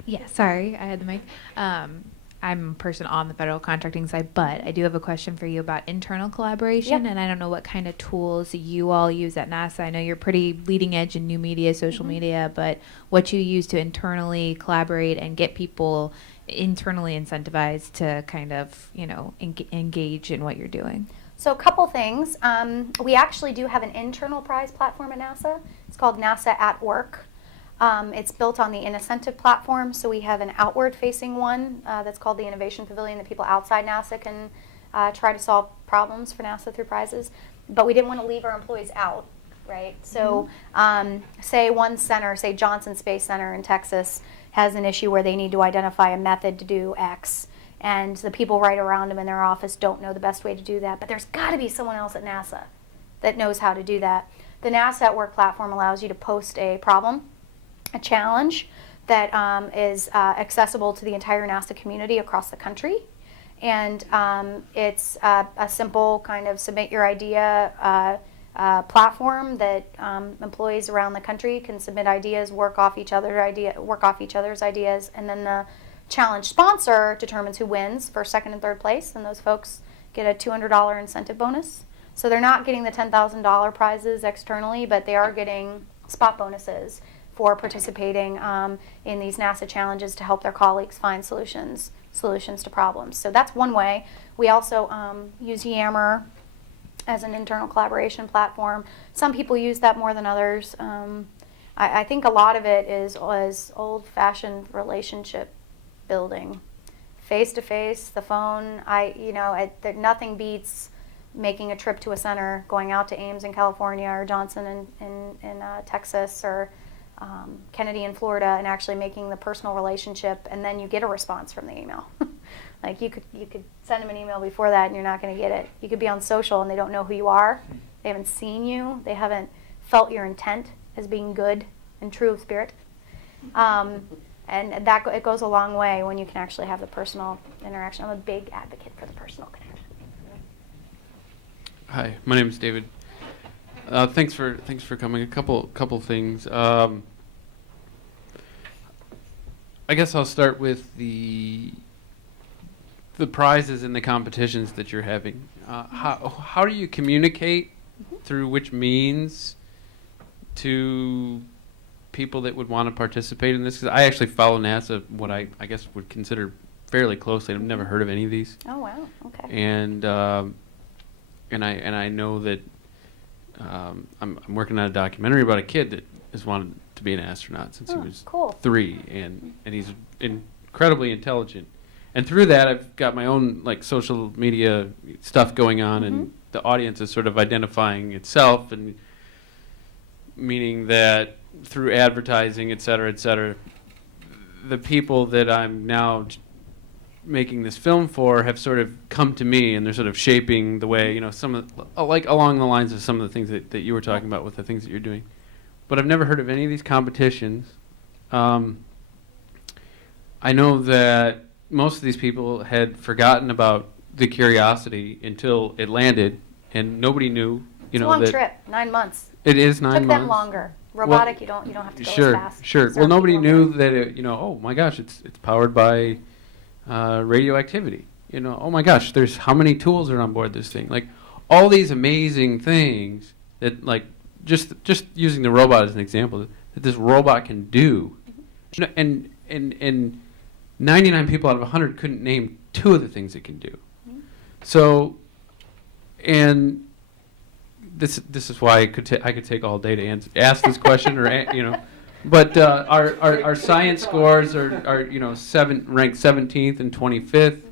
Yeah, sorry, I had the mic. I'm a person on the federal contracting side, but I do have a question for you about internal collaboration, Yep. and I don't know what kind of tools you all use at NASA. I know you're pretty leading edge in new media, social media, but what you use to internally collaborate and get people internally incentivized to kind of, engage in what you're doing. So a couple things. We actually do have an internal prize platform at NASA. It's called NASA at Work. It's built on the Incentive platform, so we have an outward-facing one that's called the Innovation Pavilion that people outside NASA can try to solve problems for NASA through prizes. But we didn't want to leave our employees out, right? So say one center, say Johnson Space Center in Texas, has an issue where they need to identify a method to do X, and the people right around them in their office don't know the best way to do that. But there's got to be someone else at NASA that knows how to do that. The NASA at Work platform allows you to post a problem, a challenge that is accessible to the entire NASA community across the country. And it's a simple kind of submit your idea platform that employees around the country can submit ideas, work off each other's ideas, and then the challenge sponsor determines who wins first, second, and third place, and those folks get a $200 incentive bonus. So they're not getting the $10,000 prizes externally, but they are getting spot bonuses for participating in these NASA challenges to help their colleagues find solutions to problems. So that's one way. We also use Yammer as an internal collaboration platform. Some people use that more than others. I think a lot of it is old-fashioned relationship building, face-to-face, the phone. Nothing beats making a trip to a center, going out to Ames in California or Johnson in Texas or Kennedy in Florida, and actually making the personal relationship, and then you get a response from the email. Like you could send them an email before that and you're not going to get it. You could be on social and they don't know who you are. They haven't seen you. They haven't felt your intent as being good and true of spirit. And that it goes a long way when you can actually have the personal interaction. I'm a big advocate for the personal connection. Hi, my name is David. Thanks for coming. A couple things. I guess I'll start with the prizes and the competitions that you're having. How do you communicate through which means to people that would want to participate in this? 'Cause I actually follow NASA, what I guess would consider fairly closely. I've never heard of any of these. Oh wow, okay. And I know that I'm working on a documentary about a kid that has wanted to be an astronaut since he was cool. 3, and he's incredibly intelligent. And through that, I've got my own social media stuff going on, and the audience is sort of identifying itself, and meaning that through advertising, et cetera, the people that I'm now making this film for have sort of come to me, and they're sort of shaping the way, some of along the lines of some of the things that you were talking about with the things that you're doing. But I've never heard of any of these competitions. I know that most of these people had forgotten about the Curiosity until it landed, and nobody knew. It's a long trip, 9 months. It is 9 months. Took them longer. Robotic, you don't have to go as fast. Sure. Well, nobody knew that it, oh my gosh, it's powered by radioactivity. Oh my gosh, there's how many tools are on board this thing? All these amazing things that just using the robot as an example that this robot can do. And 99 people out of 100 couldn't name 2 of the things it can do. So, and this is why I could take all day to ask this question, or but our science scores are ranked 17th and 25th,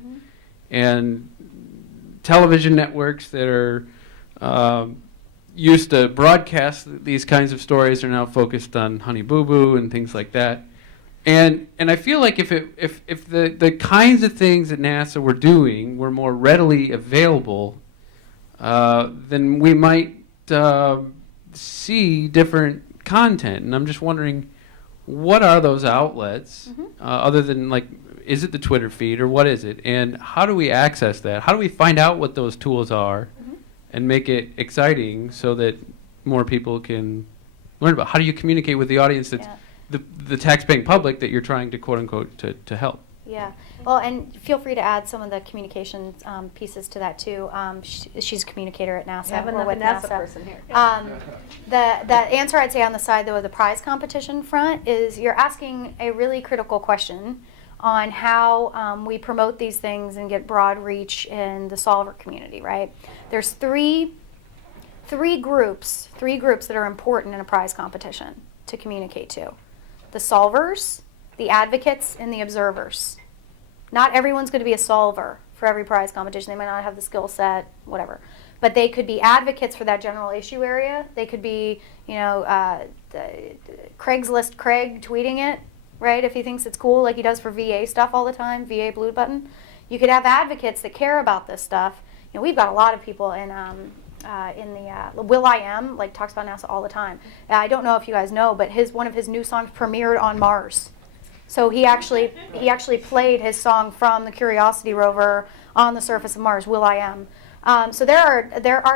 and television networks that are used to broadcast these kinds of stories are now focused on Honey Boo Boo and things like that. And I feel like if the kinds of things that NASA were doing were more readily available, then we might see different content. And I'm just wondering, what are those outlets, other than is it the Twitter feed or what is it? And how do we access that? How do we find out what those tools are and make it exciting so that more people can learn about? How do you communicate with the audience that's the tax-paying public that you're trying to quote unquote to help. Yeah. Well, and feel free to add some of the communications pieces to that too. She's a communicator at NASA. We have We're another with NASA NASA. person here. The answer I'd say on the side though of the prize competition front is you're asking a really critical question on how we promote these things and get broad reach in the solver community. Right? There's three groups that are important in a prize competition to communicate to: the solvers, the advocates, and the observers. Not everyone's going to be a solver for every prize competition. They might not have the skill set, whatever. But they could be advocates for that general issue area. They could be, Craigslist Craig tweeting it, right, if he thinks it's cool, like he does for VA stuff all the time, VA Blue Button. You could have advocates that care about this stuff. We've got a lot of people in the Will.i.am, like, talks about NASA all the time. I don't know if you guys know, but one of his new songs premiered on Mars. So he actually played his song from the Curiosity rover on the surface of Mars, Will.i.am. So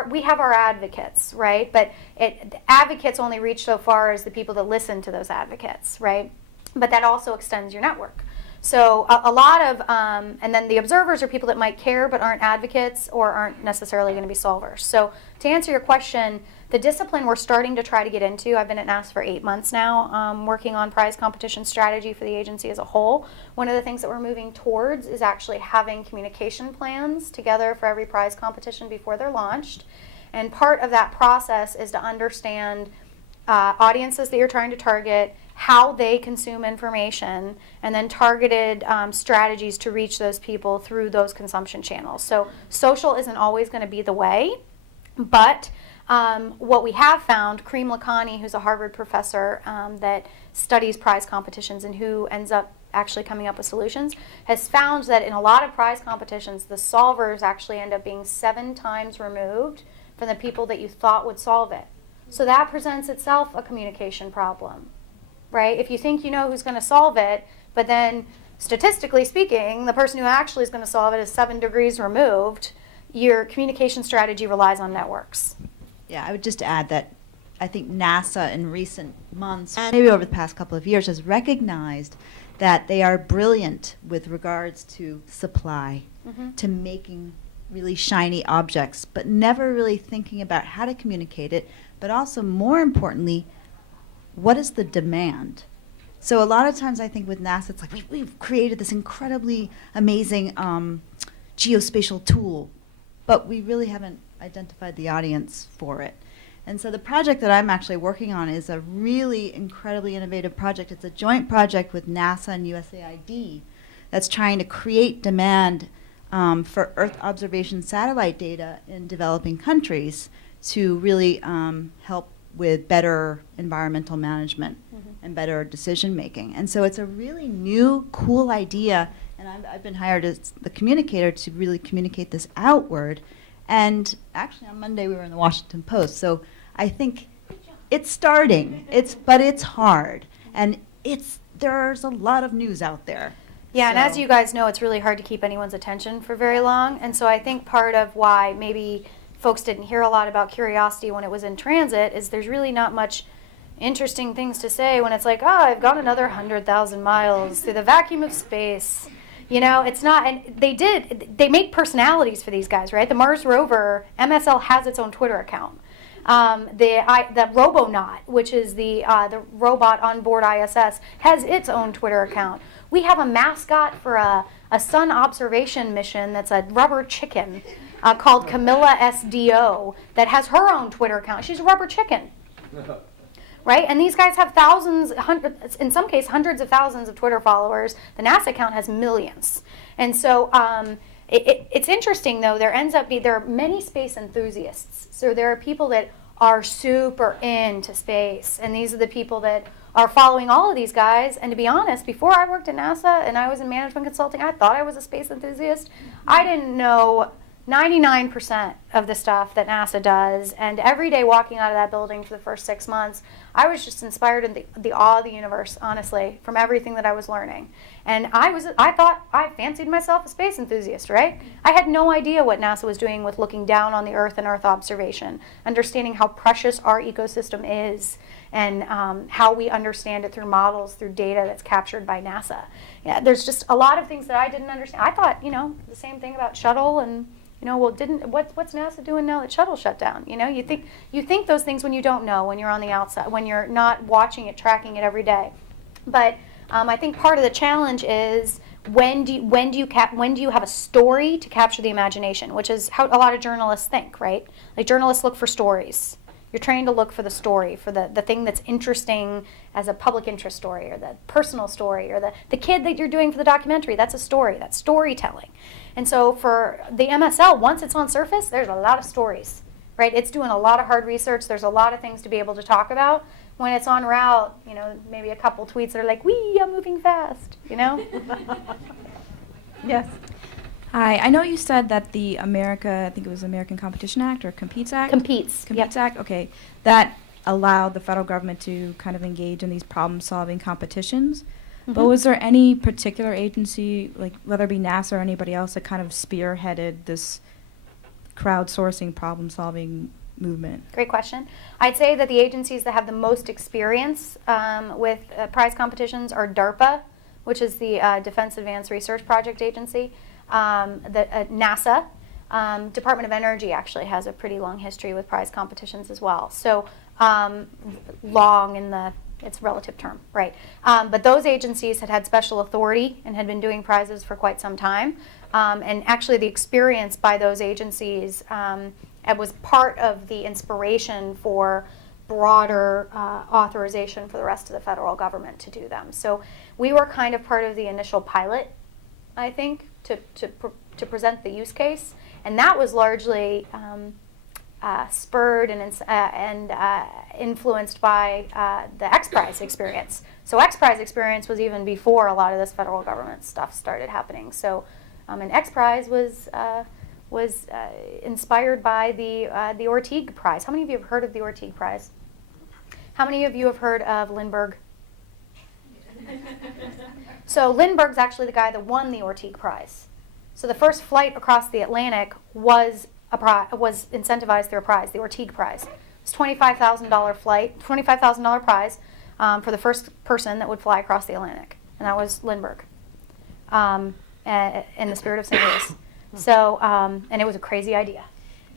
we have our advocates, right? But advocates only reach so far as the people that listen to those advocates, right? But that also extends your network. So a lot of, and then the observers are people that might care but aren't advocates or aren't necessarily going to be solvers. So to answer your question, the discipline we're starting to try to get into, I've been at NASA for 8 months now, working on prize competition strategy for the agency as a whole. One of the things that we're moving towards is actually having communication plans together for every prize competition before they're launched. And part of that process is to understand audiences that you're trying to target, how they consume information, and then targeted strategies to reach those people through those consumption channels. So social isn't always going to be the way, but what we have found, Kareem Lakhani, who's a Harvard professor that studies prize competitions and who ends up actually coming up with solutions, has found that in a lot of prize competitions, the solvers actually end up being 7 times removed from the people that you thought would solve it. So that presents itself a communication problem, right? If you think you know who's going to solve it, but then statistically speaking, the person who actually is going to solve it is 7 degrees removed, your communication strategy relies on networks. Yeah, I would just add that I think NASA in recent months, maybe over the past couple of years, has recognized that they are brilliant with regards to supply, to making really shiny objects, but never really thinking about how to communicate it, but also more importantly, what is the demand? So a lot of times I think with NASA, it's like we've created this incredibly amazing geospatial tool, but we really haven't identified the audience for it. And so the project that I'm actually working on is a really incredibly innovative project. It's a joint project with NASA and USAID that's trying to create demand for Earth observation satellite data in developing countries to really help with better environmental management and better decision making. And so it's a really new, cool idea, and I've been hired as the communicator to really communicate this outward. And actually on Monday we were in the Washington Post, so I think it's starting, but it's hard, and there's a lot of news out there. Yeah, and as you guys know, it's really hard to keep anyone's attention for very long, and so I think part of why maybe folks didn't hear a lot about Curiosity when it was in transit is there's really not much interesting things to say when it's like, oh, I've gone another 100,000 miles through the vacuum of space. It's not, and they make personalities for these guys, right? The Mars rover, MSL has its own Twitter account. The Robonaut, which is the robot on board ISS, has its own Twitter account. We have a mascot for a sun observation mission that's a rubber chicken called Camilla SDO that has her own Twitter account. She's a rubber chicken. Right? And these guys have thousands, in some cases, hundreds of thousands of Twitter followers. The NASA account has millions. And so it's interesting, though. There are many space enthusiasts. So there are people that are super into space. And these are the people that are following all of these guys. And to be honest, before I worked at NASA and I was in management consulting, I thought I was a space enthusiast. I didn't know 99% of the stuff that NASA does, and every day walking out of that building for the first 6 months, I was just inspired in the awe of the universe, honestly, from everything that I was learning. And I thought I fancied myself a space enthusiast, right? I had no idea what NASA was doing with looking down on the Earth and Earth observation, understanding how precious our ecosystem is, and how we understand it through models, through data that's captured by NASA. Yeah, there's just a lot of things that I didn't understand. I thought, the same thing about shuttle and, what's NASA doing now that shuttle shut down? You think those things when you don't know, when you're on the outside, when you're not watching it, tracking it every day. But I think part of the challenge is when do you have a story to capture the imagination, which is how a lot of journalists think, right? Like journalists look for stories. You're trained to look for the story, for the thing that's interesting as a public interest story, or the personal story, or the kid that you're doing for the documentary. That's a story. That's storytelling. And so for the MSL, once it's on surface, there's a lot of stories, right? It's doing a lot of hard research. There's a lot of things to be able to talk about. When it's en route, maybe a couple tweets that are like, "Wee, I'm moving fast," Yes. Hi, I know you said that the I think it was American Competition Act or Competes Act? Competes. Competes Act, okay. That allowed the federal government to kind of engage in these problem-solving competitions. But was there any particular agency, like whether it be NASA or anybody else, that kind of spearheaded this crowdsourcing problem-solving movement? Great question. I'd say that the agencies that have the most experience with prize competitions are DARPA, which is the Defense Advanced Research Project Agency, NASA. Department of Energy actually has a pretty long history with prize competitions as well. So long in its relative term, right? But those agencies had special authority and had been doing prizes for quite some time. And actually the experience by those agencies it was part of the inspiration for broader authorization for the rest of the federal government to do them. So we were kind of part of the initial pilot, I think, to present the use case, and that was largely spurred and influenced by the X Prize experience. So X Prize experience was even before a lot of this federal government stuff started happening. So, and X Prize was inspired by the Orteig Prize. How many of you have heard of the Orteig Prize? How many of you have heard of Lindbergh? So Lindbergh's actually the guy that won the Orteig Prize. So the first flight across the Atlantic was incentivized through a prize, the Orteig Prize. It's $25,000 flight, $25,000 prize for the first person that would fly across the Atlantic, and that was Lindbergh, in the spirit of St. Louis. So, and it was a crazy idea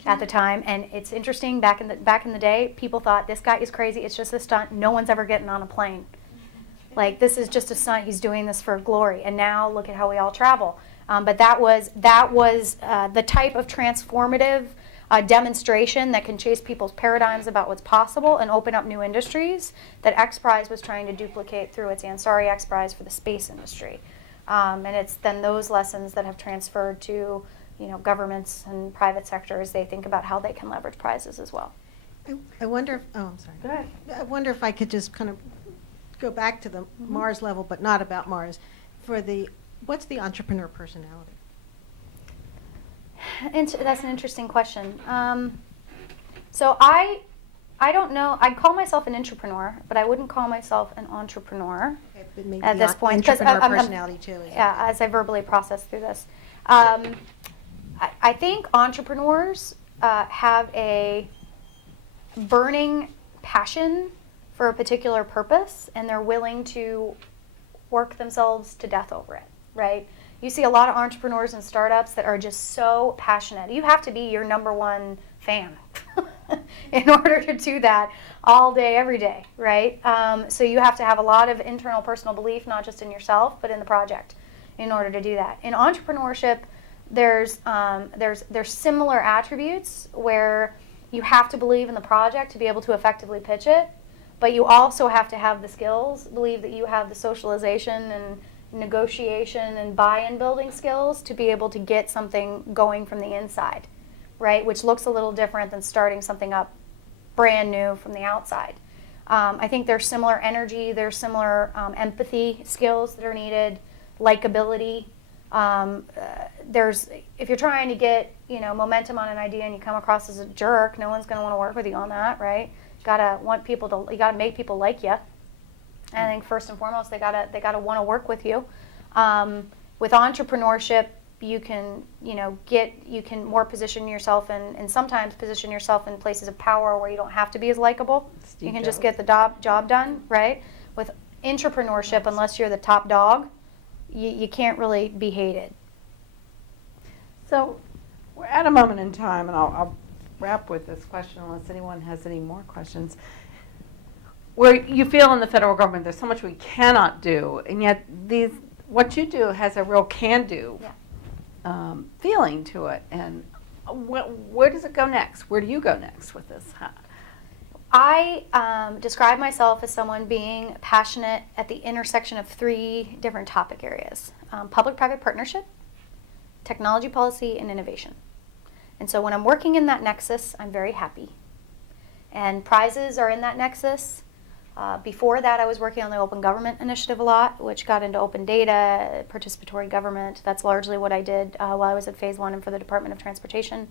at the time, and it's interesting. Back in the day, people thought this guy is crazy. It's just a stunt. No one's ever getting on a plane. Like, this is just a stunt. He's doing this for glory. And now look at how we all travel. But that was the type of transformative demonstration that can chase people's paradigms about what's possible and open up new industries that X Prize was trying to duplicate through its Ansari X Prize for the space industry. And it's then those lessons that have transferred to governments and private sectors. They think about how they can leverage prizes as well. I wonder if, I'm sorry. Go ahead. I wonder if I could just kind of go back to the Mars level, but not about Mars. What's the entrepreneur personality? That's an interesting question. So I don't know. I'd call myself an entrepreneur, but I wouldn't call myself an entrepreneur But maybe at this point. entrepreneur personality too. Yeah, as I verbally process through this. I think entrepreneurs have a burning passion for a particular purpose, and they're willing to work themselves to death over it, right? You see a lot of entrepreneurs and startups that are just so passionate. You have to be your number one fan in order to do that all day, every day, right? So you have to have a lot of internal personal belief, not just in yourself, but in the project in order to do that. In entrepreneurship, there's similar attributes where you have to believe in the project to be able to effectively pitch it, but you also have to have the skills, believe that you have the socialization and negotiation and buy-in building skills to be able to get something going from the inside, right? Which looks a little different than starting something up brand new from the outside. I think there's similar energy, there's similar empathy skills that are needed, likability. if you're trying to get, momentum on an idea and you come across as a jerk, no one's going to want to work with you on that, right? You gotta make people like you. And I think first and foremost, they gotta want to work with you. With entrepreneurship, you can more position yourself and sometimes position yourself in places of power where you don't have to be as likable. You can just get the job done, right? With entrepreneurship, unless you're the top dog, you can't really be hated. So we're at a moment in time, and I'll wrap with this question unless anyone has any more questions. Where you feel in the federal government there's so much we cannot do, and yet what you do has a real can-do feeling to it. And where does it go next? Where do you go next with this? I describe myself as someone being passionate at the intersection of 3 different topic areas: public-private partnership, technology policy, and innovation. And so when I'm working in that nexus, I'm very happy. And prizes are in that nexus. Before that, I was working on the Open Government Initiative a lot, which got into open data, participatory government. That's largely what I did while I was at Phase 1 and for the Department of Transportation.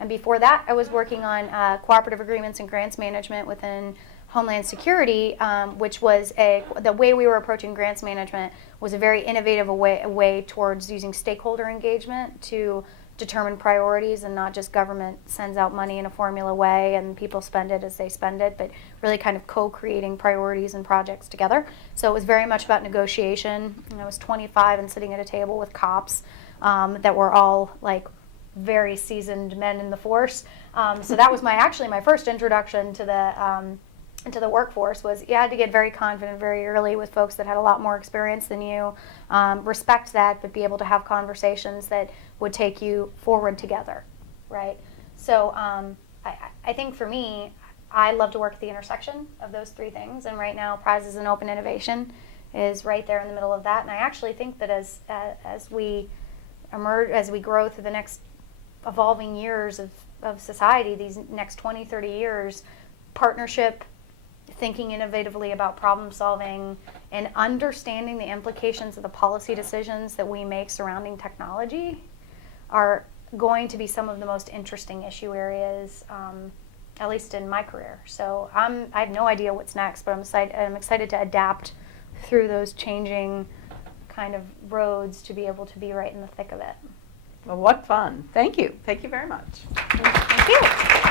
And before that, I was working on cooperative agreements and grants management within Homeland Security, which was the way we were approaching grants management was a very innovative way towards using stakeholder engagement to determine priorities, and not just government sends out money in a formula way and people spend it as they spend it, but really kind of co-creating priorities and projects together. So it was very much about negotiation. And I was 25 and sitting at a table with cops that were all like very seasoned men in the force. So that was my first introduction to the workforce. Was you had to get very confident very early with folks that had a lot more experience than you, respect that, but be able to have conversations that would take you forward together, right? So I think for me, I love to work at the intersection of those 3 things, and right now prizes and open innovation is right there in the middle of that. And I actually think that as we grow through the next evolving years of society, these next 20, 30 years, partnership, thinking innovatively about problem solving, and understanding the implications of the policy decisions that we make surrounding technology are going to be some of the most interesting issue areas, at least in my career. So I have no idea what's next, but I'm excited to adapt through those changing kind of roads to be able to be right in the thick of it. Well, what fun. Thank you. Thank you very much. Thank you.